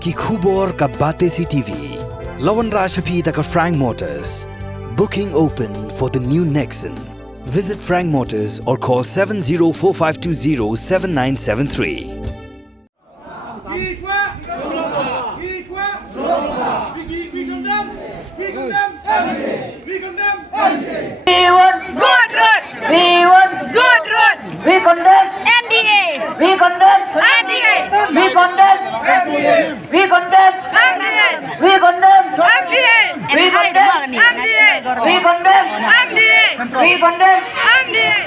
ki khubor ka bate si TV. Lawan Rashapi taka Frank Motors. Booking open for the new Nexon. Visit Frank Motors or call 7045207973. We want good road. We want good road. We condemn NDA. We condemn NDA. We condemn NDA. We condemn NDA. We condemn NDA. We condemn NDA. We condemn NDA. We condemn NDA.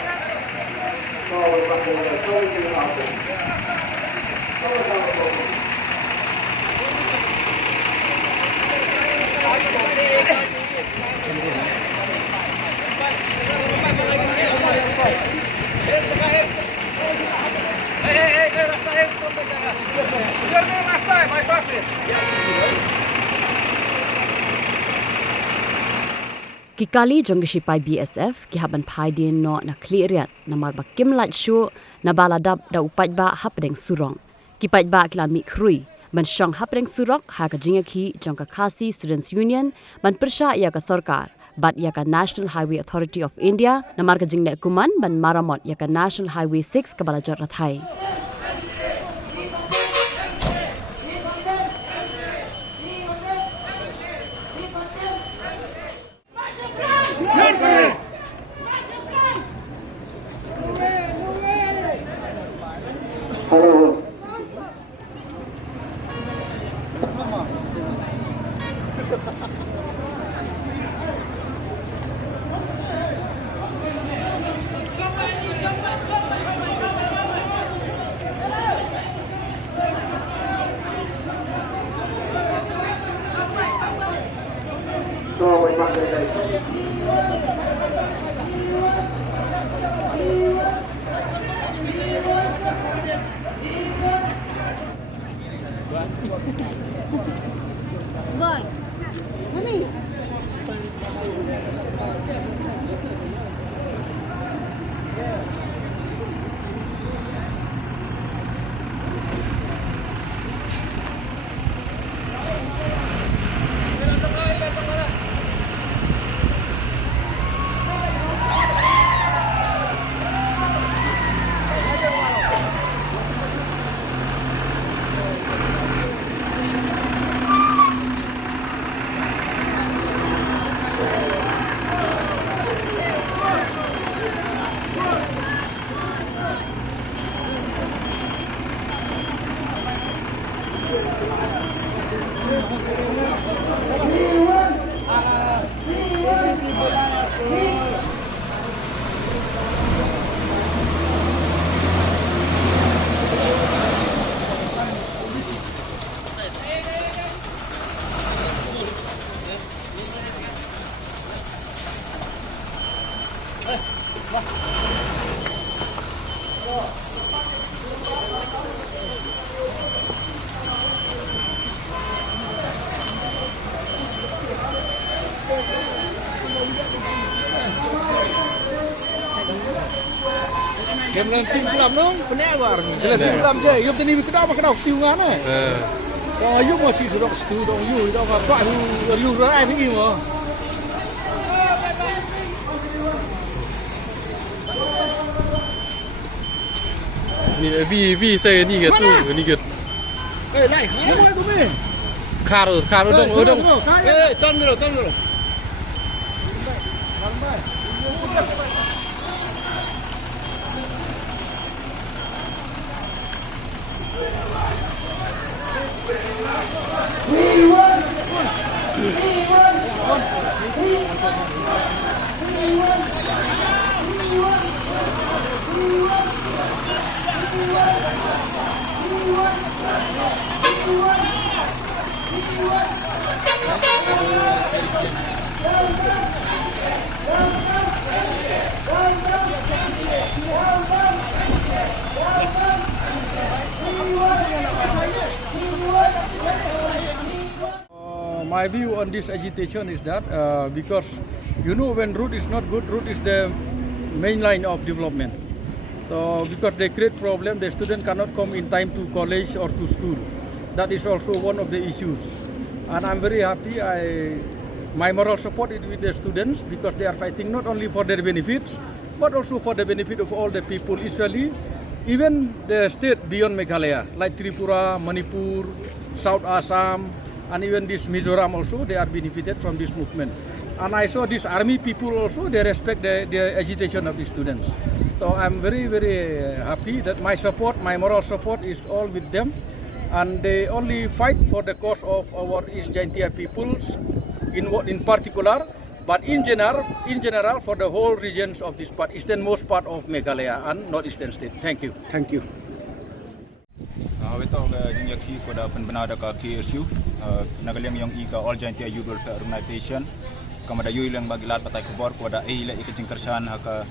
Kikali jong Shipai BSF ki haban Phai Dien no na Khliehriat na marba kimlat shu na baladap da upat ba hapdeng surong kipat ba kilan mi khrui ban shong hapdeng surok ha ka jinga ki jong ka Khasi Students Union ban persha ya ka sarkar bat ya ka National Highway Authority of India na marka jingne kuman ban maramot ya ka National Highway 6 ka balajor rathai. Kemlan tim kelam dong, penewar. Kemlan tim kelam je. Yuk tadi kita apa kena stiu ngana. Yuk masih sudah stiu dong yuk. Kita apa yuk rai ni mo. Vi säger ni get tu, ni get. Lai, mana tu me? Karo dong, dong. Tan dulu. My view on this agitation is that because when road is not good, road is the main line of development. So because they create problem, the student cannot come in time to college or to school. That is also one of the issues. And I'm very happy. My moral support is with the students because they are fighting not only for their benefits, but also for the benefit of all the people, especially even the state beyond Meghalaya, like Tripura, Manipur, South Assam, and even this Mizoram also, they are benefited from this movement. And I saw these army people also, they respect the agitation of the students. So I'm very, very happy that my support, my moral support is all with them. And they only fight for the cause of our East Jaintia peoples in particular, but in general for the whole regions of this part, easternmost part of Meghalaya and northeastern state. Thank you. Thank you. Wetok jingya ki pada penbenar ka KSU nagaliang yang ika All Jaintia Youth Welfare Organization kamada yu ilang bagilat patai kubor pada ila ikacing kersan haka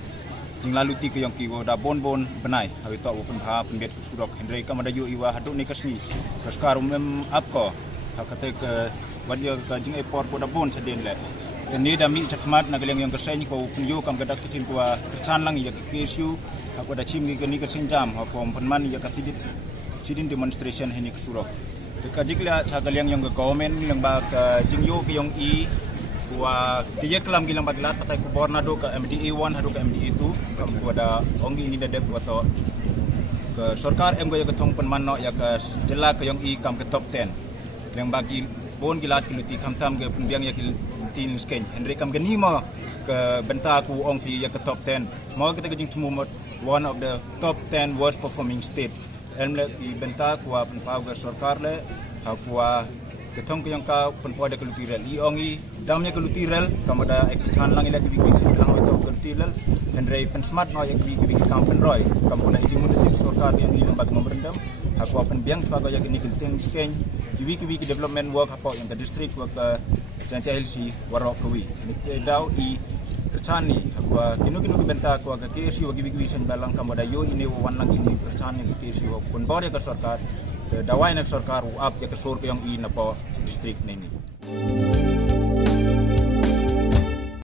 jing lalu ti yang ki da bon benai wetok open ha penbet surok Henry kamada yu iwa haduk ni kasni kaskarum mem apko haka te ke wadia ka jing airport pada bon saden le ini dami cakmat nagaliang yang kersan ko penyu kam gadak kecil ko kersan lang ya KSU haka da chim ni kersin jam haka penman ya kasidit sidin demonstration ini kesurok. Kajiklah cakaliang yang government yang bag jingyo ke yang wa dia kelam gilang baglat patai kubor nado ke MDA 1 hadu ke MDA 2 kam pada ongi ini dadep atau ke sarkar em goya ketong penmano ya ke jela ke yang kam ke top 10 yang bagi bon gilat kiluti kamtam ke penbiang ya tin sken Henry kam genima ke bentaku ong pi ya ke top 10 mau kita kejing semua one of the top 10 worst performing state elmle i benta kuwa penpau ke sarkar le kuwa ketong yang ka penpau de kelutirel i ongi damnya kelutirel kamada ek chan lang ila ki big lang itu kelutirel Henry pensmat no yang big kam penroy kamuna izin muda cik sarkar yang ilang bag memberendam kuwa penbiang twa ya kini kelten sken ki development work apa yang ke district work ke Jaintia LC warok kawi dau i kercani akwa kinu benta akwa ke KSU bagi sen balang kamada yo ini wan lang sini kercani ke KSU pun bore ke sarkar dawai nak sarkar up ya ke sur yang i napa district ni